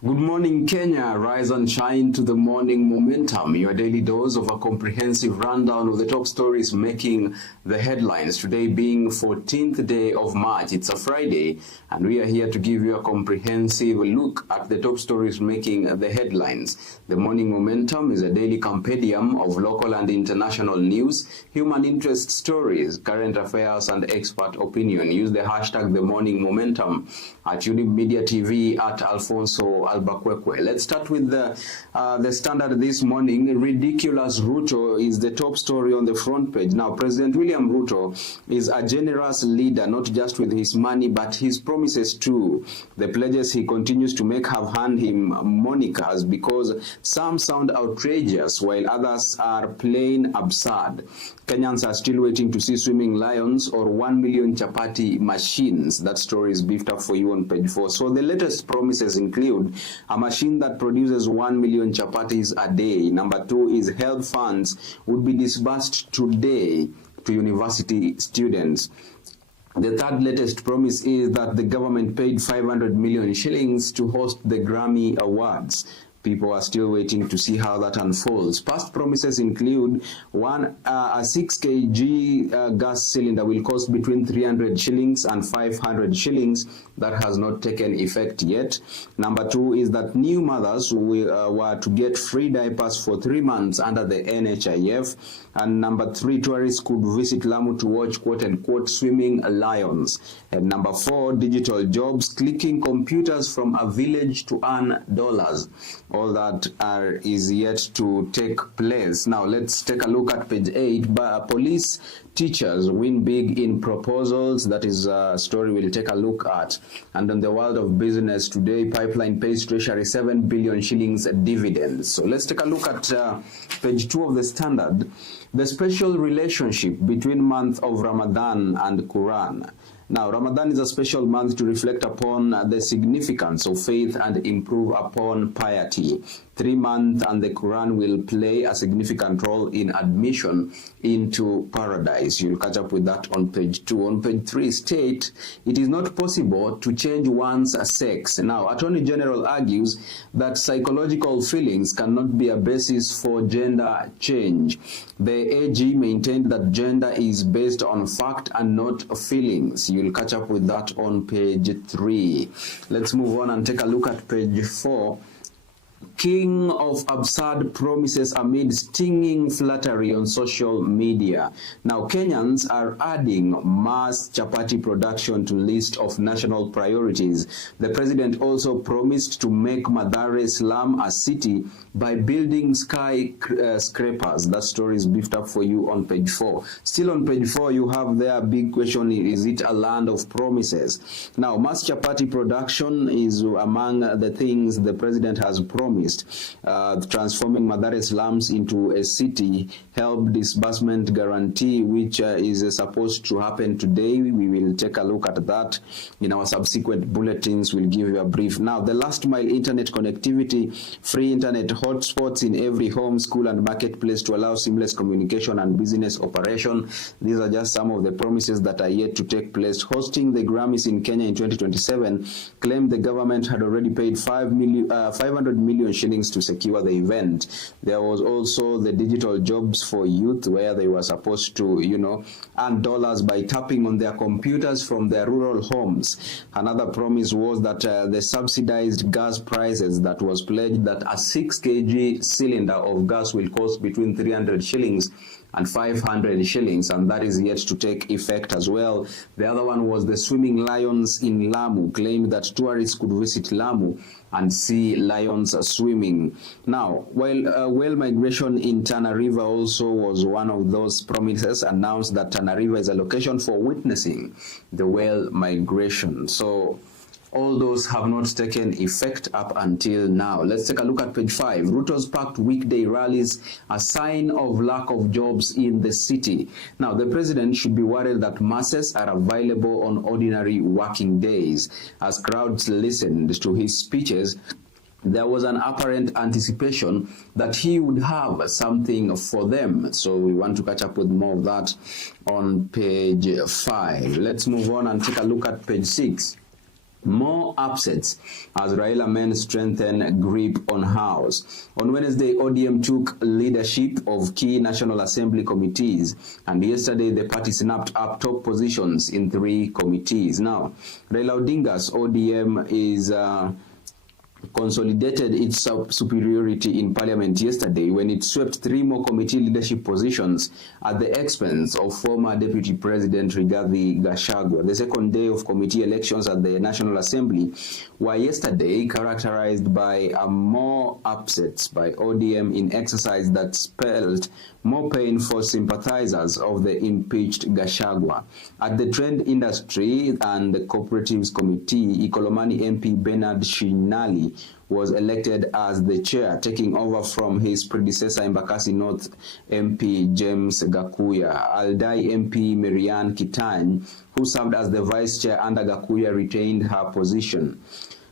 Good morning, Kenya. Rise and shine to the morning momentum. Your daily dose of a comprehensive rundown of the top stories making the headlines. Today being 14th day of March. It's a Friday, and we are here to give you a comprehensive look at the top stories making the headlines. The morning momentum is a daily compendium of local and international news, human interest stories, current affairs, and expert opinion. Use the hashtag the morning momentum at Younib Media TV at Alphonce. Let's start with the Standard this morning. Ridiculous Ruto is the top story on the front page. Now, President William Ruto is a generous leader, not just with his money, but his promises too. The pledges he continues to make have earned him monikers because some sound outrageous while others are plain absurd. Kenyans are still waiting to see swimming lions or 1 million chapati machines. That story is beefed up for you on page 4. So the latest promises include a machine that produces 1 million chapatis a day. Number 2 is health funds would be disbursed today to university students. The third latest promise is that the government paid 500 million shillings to host the Grammy Awards. People are still waiting to see how that unfolds. Past promises include a 6 kg gas cylinder will cost between 300 shillings and 500 shillings. That has not taken effect yet. Number 2 is that new mothers were to get free diapers for 3 months under the NHIF. And number 3, tourists could visit Lamu to watch quote-unquote swimming lions. And number 4, digital jobs, clicking computers from a village to earn dollars. All that is yet to take place. Now let's take a look at page 8. Police teachers win big in proposals. That is a story we'll take a look at. And in the world of business today, Pipeline pays Treasury 7 billion shillings dividends. So let's take a look at page 2 of the Standard. The special relationship between month of Ramadan and Quran. Now, Ramadan is a special month to reflect upon the significance of faith and improve upon piety. 3 months and the Quran will play a significant role in admission into paradise. You'll catch up with that on page 2. On page 3, state, it is not possible to change one's sex. Now, Attorney General argues that psychological feelings cannot be a basis for gender change. The AG maintained that gender is based on fact and not feelings. You'll catch up with that on page 3. Let's move on and take a look at page 4. King of absurd promises amid stinging flattery on social media. Now, Kenyans are adding mass chapati production to list of national priorities. The president also promised to make Mathare slum a city by building skyscrapers. That story is beefed up for you on page 4. Still on page 4, you have their big question, is it a land of promises? Now, mass chapati production is among the things the president has promised. Transforming Mathare slums into a city, help disbursement guarantee, which is supposed to happen today. We will take a look at that in our subsequent bulletins. We'll give you a brief. Now, the last mile internet connectivity, free internet hotspots in every home, school, and marketplace to allow seamless communication and business operation. These are just some of the promises that are yet to take place. Hosting the Grammys in Kenya in 2027, claimed the government had already paid 500 million shillings to secure the event. There was also the digital jobs for youth, where they were supposed to, earn dollars by tapping on their computers from their rural homes. Another promise was that the subsidized gas prices that was pledged, that a 6 kg cylinder of gas will cost between 300 shillings and 500 shillings, and that is yet to take effect as well. The other one was the swimming lions in Lamu, claimed that tourists could visit Lamu and see lions swimming. Now, while whale migration in Tana River also was one of those promises, announced that Tana River is a location for witnessing the whale migration. So all those have not taken effect up until now. Let's take a look at page 5. Ruto's packed weekday rallies, a sign of lack of jobs in the city. Now, the president should be worried that masses are available on ordinary working days. As crowds listened to his speeches, there was an apparent anticipation that he would have something for them. So we want to catch up with more of that on page 5. Let's move on and take a look at page 6. More upsets as Raila men strengthen grip on House. On Wednesday, ODM took leadership of key National Assembly committees, and yesterday the party snapped up top positions in 3 committees. Now, Raila Odinga's ODM is consolidated its superiority in parliament yesterday when it swept 3 more committee leadership positions at the expense of former Deputy President Rigathi Gachagua. The second day of committee elections at the National Assembly were yesterday characterized by more upsets by ODM in exercise that spelled more pain for sympathizers of the impeached Gachagua. At the Trade Industry and the Cooperatives Committee, Ikolomani MP Bernard Shinali was elected as the chair, taking over from his predecessor Embakasi North MP James Gakuya. Aldai MP Marianne Kitany, who served as the vice chair under Gakuya, retained her position.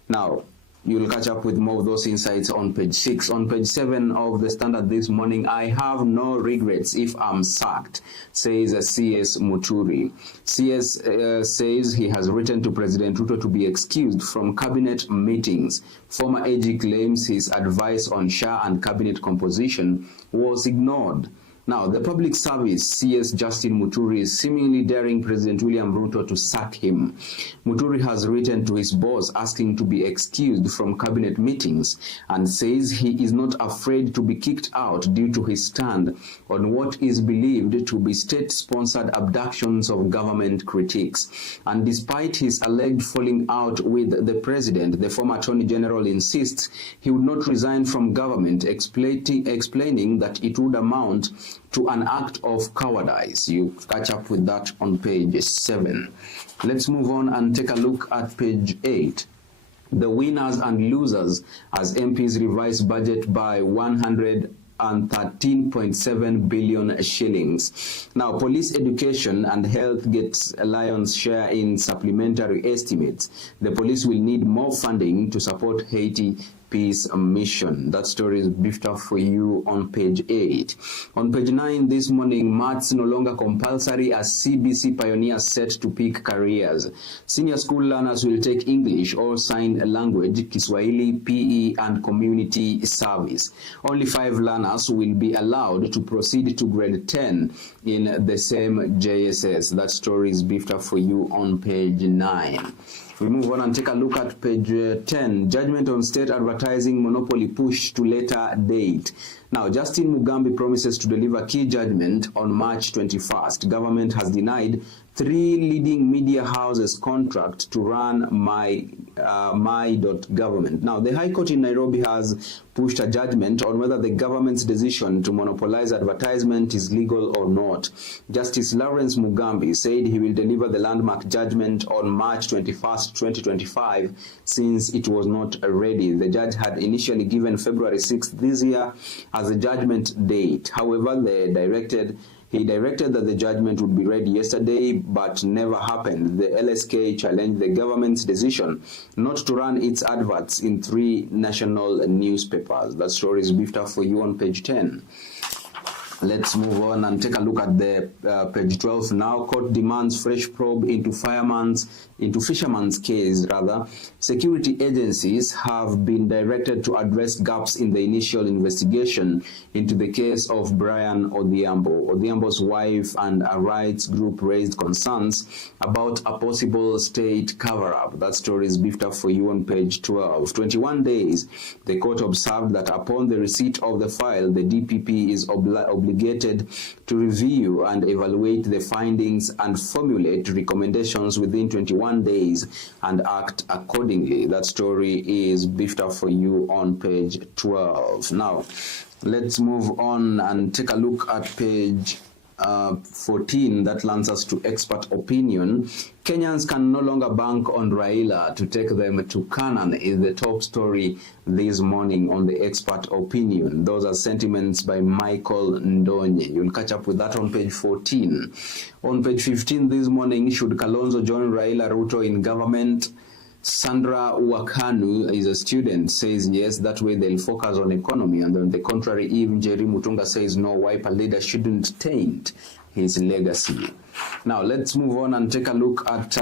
Now, you'll catch up with more of those insights on page 6. On page 7 of the Standard this morning, I have no regrets if I'm sacked, says CS Muturi. CS says he has written to President Ruto to be excused from cabinet meetings. Former AG claims his advice on SHA and cabinet composition was ignored. Now, the public service, CS Justin Muturi, is seemingly daring President William Ruto to sack him. Muturi has written to his boss asking to be excused from cabinet meetings and says he is not afraid to be kicked out due to his stand on what is believed to be state-sponsored abductions of government critics. And despite his alleged falling out with the president, the former Attorney General insists he would not resign from government, explaining that it would amount to an act of cowardice. You catch up with that on page 7. Let's move on and take a look at page 8. The winners and losers as MPs revise budget by 113.7 billion shillings. Now, police education and health gets a lion's share in supplementary estimates. The police will need more funding to support Haiti peace mission. That story is beefed up for you on page 8. On page 9 this morning, maths no longer compulsory as CBC pioneers set to pick careers. Senior school learners will take English or sign language, Kiswahili, PE, and community service. Only 5 learners will be allowed to proceed to grade 10 in the same JSS. That story is beefed up for you on page 9. We move on and take a look at page 10. Judgment on state advertising monopoly push to later date. Now, Justin Mugambi promises to deliver key judgment on March 21st. Government has denied 3 leading media houses contract to run my.government. Now, the High Court in Nairobi has pushed a judgment on whether the government's decision to monopolize advertisement is legal or not. Justice Lawrence Mugambi said he will deliver the landmark judgment on March 21st, 2025, since it was not ready. The judge had initially given February 6th this year as a judgment date. However, he directed that the judgment would be ready yesterday, but never happened. The LSK challenged the government's decision not to run its adverts in 3 national newspapers. That story is beefed up for you on page 10. Let's move on and take a look at the page 12 now. Court demands fresh probe into fisherman's case. Security agencies have been directed to address gaps in the initial investigation into the case of Brian Odhiambo. Odhiambo's wife and a rights group raised concerns about a possible state cover-up. That story is beefed up for you on page 12. 21 days. The court observed that upon the receipt of the file, the DPP is obligated to review and evaluate the findings and formulate recommendations within 21 days and act accordingly. That story is beefed up for you on page 12. Now, let's move on and take a look at page 14. That lands us to expert opinion. Kenyans can no longer bank on Raila to take them to Canaan is the top story this morning on the expert opinion. Those are sentiments by Michael Ndonye. You'll catch up with that on page 14. On page 15 this morning, should Kalonzo join Raila Ruto in government? Sandra Wakanu is a student, says yes, that way they'll focus on economy. And on the contrary, even Jerry Mutunga says no, Wiper leader shouldn't taint his legacy. Now let's move on and take a look at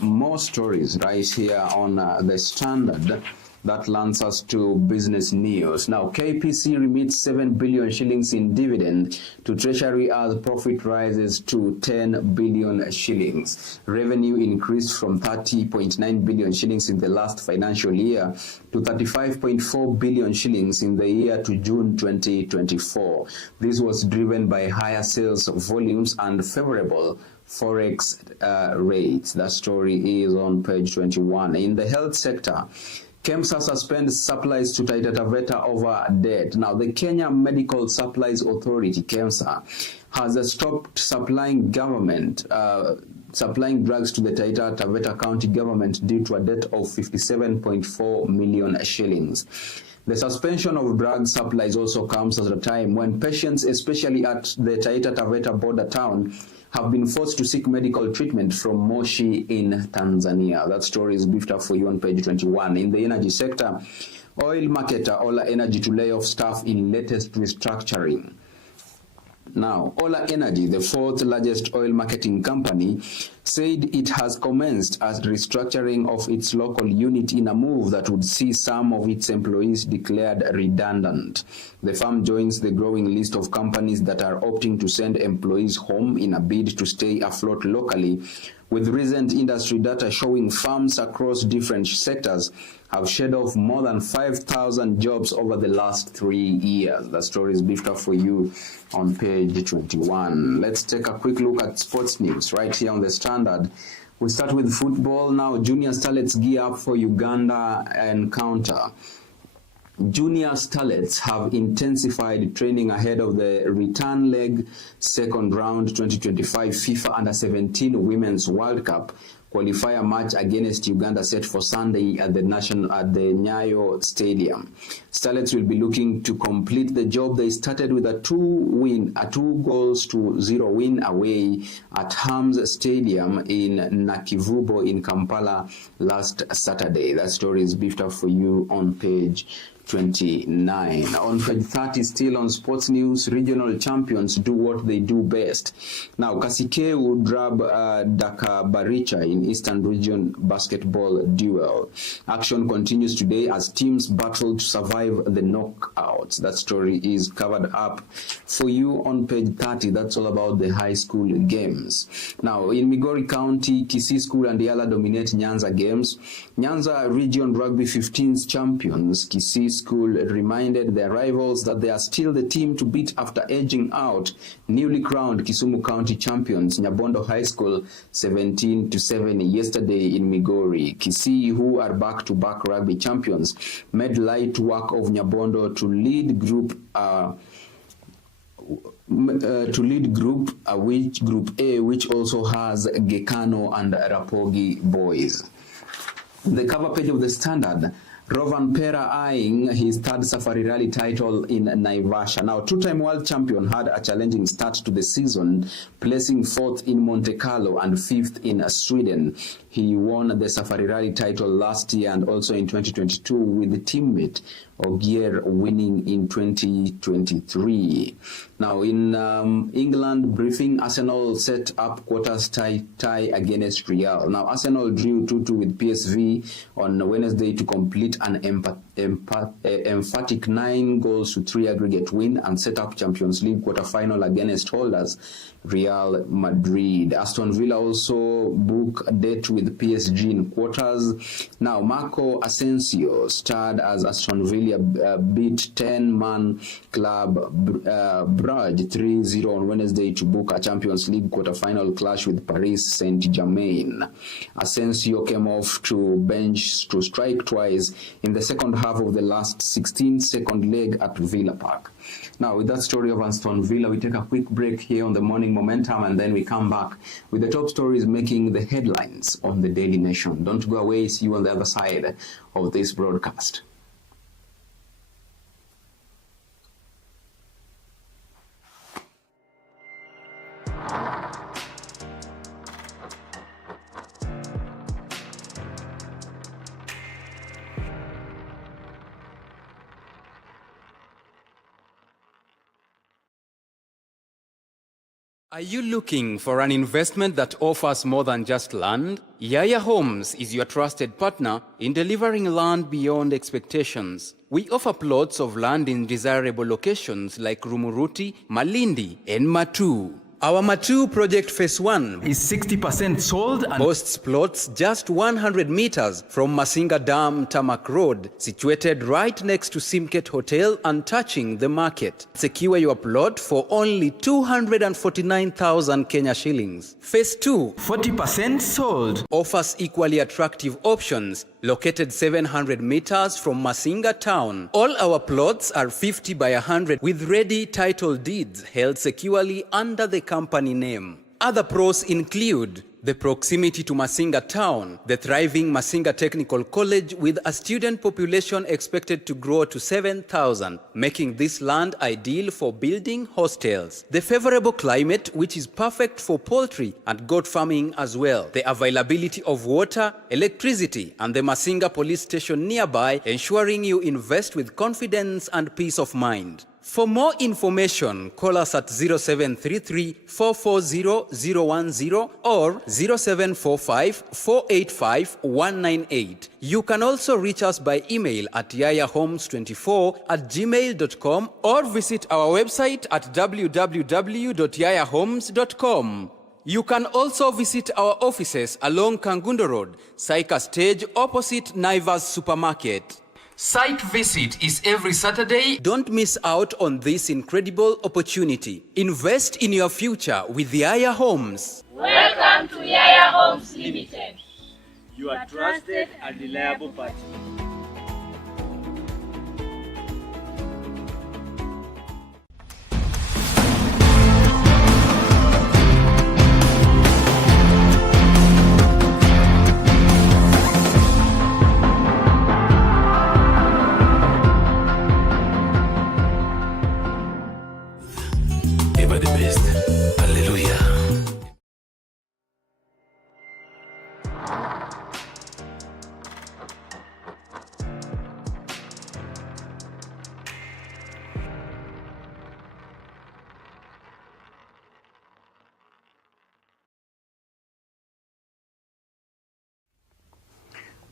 more stories right here on the Standard. That lands us to business news. Now, KPC remits 7 billion shillings in dividend to Treasury as profit rises to 10 billion shillings. Revenue increased from 30.9 billion shillings in the last financial year to 35.4 billion shillings in the year to June 2024. This was driven by higher sales volumes and favorable forex rates. That story is on page 21. In the health sector, KEMSA suspends supplies to Taita Taveta over debt. Now, the Kenya Medical Supplies Authority, KEMSA, has stopped supplying drugs to the Taita Taveta County government due to a debt of 57.4 million shillings. The suspension of drug supplies also comes at a time when patients, especially at the Taita Taveta border town, have been forced to seek medical treatment from Moshi in Tanzania. That story is briefed up for you on page 21. In the energy sector, oil marketer Ola Energy to lay off staff in latest restructuring. Now, Ola Energy, the fourth largest oil marketing company, said it has commenced a restructuring of its local unit in a move that would see some of its employees declared redundant. The firm joins the growing list of companies that are opting to send employees home in a bid to stay afloat locally, with recent industry data showing firms across different sectors have shed off more than 5,000 jobs over the last 3 years. The story is beefed up for you on page 21. Let's take a quick look at sports news right here on the Standard. We start with football now. Junior starlets gear up for Uganda encounter. Junior starlets have intensified training ahead of the return leg second round 2025 FIFA Under-17 Women's World Cup qualifier match against Uganda set for Sunday at the Nyayo Stadium. Starlets will be looking to complete the job they started with a 2-0 win away at Hams Stadium in Nakivubo in Kampala last Saturday. That story is beefed up for you on page 29. On page 30, still on sports news, regional champions do what they do best. Now, Kasikeu drab Dakabaricha in Eastern Region basketball duel. Action continues today as teams battle to survive the knockouts. That story is covered up for you on page 30. That's all about the high school games. Now, in Migori County, Kisii School and Yala dominate Nyanza games. Nyanza Region Rugby 15's champions, Kisii School, reminded their rivals that they are still the team to beat after edging out newly crowned Kisumu County champions Nyabondo High School 17-7 yesterday in Migori. Kisii, who are back-to-back rugby champions, made light work of Nyabondo to lead Group A, which also has Gekano and Rapogi boys. The cover page of the Standard, Rovan Pera eyeing his third Safari Rally title in Naivasha. Now, two-time world champion had a challenging start to the season, placing fourth in Monte Carlo and fifth in Sweden. He won the Safari Rally title last year and also in 2022 with teammate Ogier winning in 2023. Now, in England briefing, Arsenal set up quarters tie against Real. Now, Arsenal drew 2-2 with PSV on Wednesday to complete an emphatic 9-3 aggregate win and set up Champions League quarter-final against holders Real Madrid. Aston Villa also book a date with PSG in quarters. Now, Marco Asensio starred as Aston Villa beat 10-man club Brugge 3-0 on Wednesday to book a Champions League quarter-final clash with Paris Saint-Germain. Asensio came off to bench to strike twice in the second half of the last 16-second leg at Villa Park. Now, with that story of Aston Villa, we take a quick break here on the Morning Momentum, and then we come back with the top stories making the headlines on the Daily Nation. Don't go away. See you on the other side of this broadcast. Are you looking for an investment that offers more than just land? Yaya Homes is your trusted partner in delivering land beyond expectations. We offer plots of land in desirable locations like Rumuruti, Malindi, and Matu. Our Matu project phase 1 is 60% sold and boasts plots just 100 meters from Masinga Dam Tarmac Road, situated right next to Simket Hotel and touching the market. Secure your plot for only 249,000 Kenya shillings. Phase 2, 40% sold, offers equally attractive options. Located 700 meters from Masinga town. All our plots are 50 by 100 with ready title deeds held securely under the company name. Other pros include the proximity to Masinga town, the thriving Masinga Technical College with a student population expected to grow to 7,000, making this land ideal for building hostels. The favorable climate, which is perfect for poultry and goat farming as well. The availability of water, electricity, and the Masinga police station nearby, ensuring you invest with confidence and peace of mind. For more information, call us at 0733 440 010 or 0745 485 198. You can also reach us by email at yayahomes24@gmail.com or visit our website at www.yayahomes.com. You can also visit our offices along Kangundo Road, Saika Stage opposite Naivas Supermarket. Site visit is every Saturday. Don't miss out on this incredible opportunity. Invest in your future with Yaya Homes. Welcome to Yaya Homes Limited. Your trusted and reliable partner. Ever the best. Hallelujah.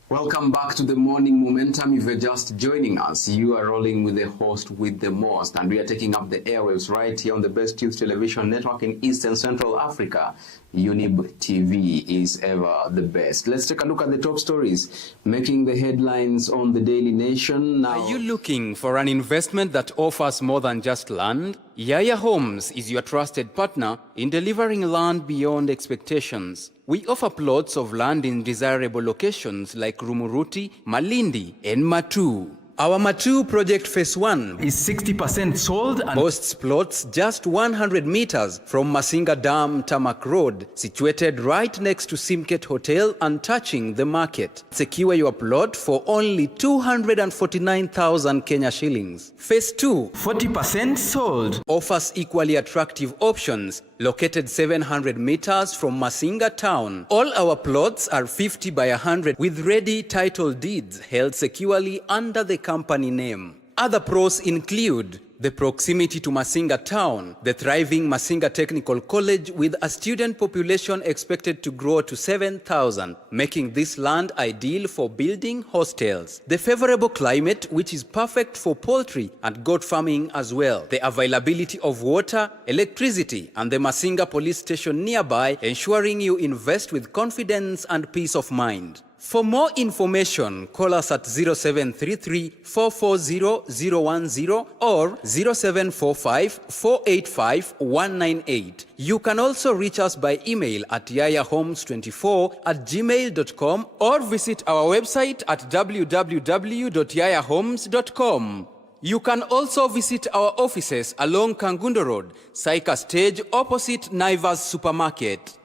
Welcome back to the Morning Momentum. If you're just joining us, you are rolling with the host with the most, and we are taking up the airwaves right here on the best youth television network in East and Central Africa. Younib TV is ever the best. Let's take a look at the top stories making the headlines on the Daily Nation now. Are you looking for an investment that offers more than just land? Yaya Homes is your trusted partner in delivering land beyond expectations. We offer plots of land in desirable locations like Rumuruti, Malindi, and Matu. Our Matu project phase 1 is 60% sold and boasts plots just 100 meters from Masinga Dam Tarmac Road, situated right next to Simket Hotel and touching the market. Secure your plot for only 249,000 Kenya shillings. Phase 2, 40% sold, offers equally attractive options. Located 700 meters from Masinga town. All our plots are 50 by 100 with ready title deeds held securely under the company name. Other pros include the proximity to Masinga town, the thriving Masinga Technical College with a student population expected to grow to 7,000, making this land ideal for building hostels. The favorable climate, which is perfect for poultry and goat farming as well. The availability of water, electricity, and the Masinga police station nearby, ensuring you invest with confidence and peace of mind. For more information, call us at 0733 440 010 or 0745 485 198. You can also reach us by email at yayahomes24@gmail.com or visit our website at www.yayahomes.com. You can also visit our offices along Kangundo Road, Saika Stage opposite Naivas Supermarket.